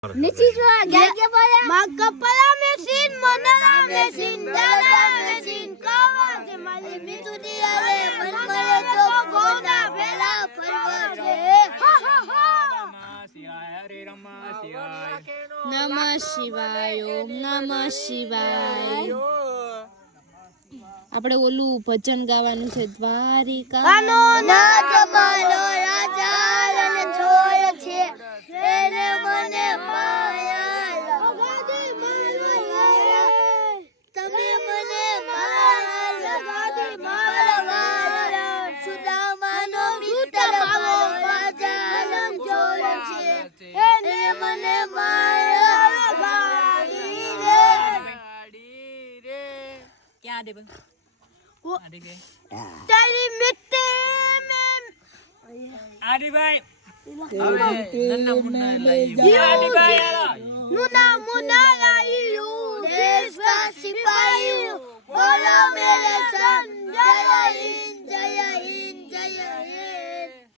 Nisijua gaya pala magkapala mesin manala mesin dala mesin kawa de mali mitudi ale manmale to boda bela parvaje ha ha ha Namah Shivaya Om Namah Shivaya આપણે ઓલું ભજન ગાવાનું છે દ્વારિકા કાનો નાથ મારો રાજા અને છોડ છે એને મને માયા લગાદે મારા તમે મને માયા લગાદે મારા સુદામાનો મિત્ર મારો રાજા છોડ છે એને મને માયા લગાડી રે ક્યાં દે બસ તારી મિત્તે મે આડી ભાઈ હવે નન્ના મુન્ના લઈ આડી ભાઈ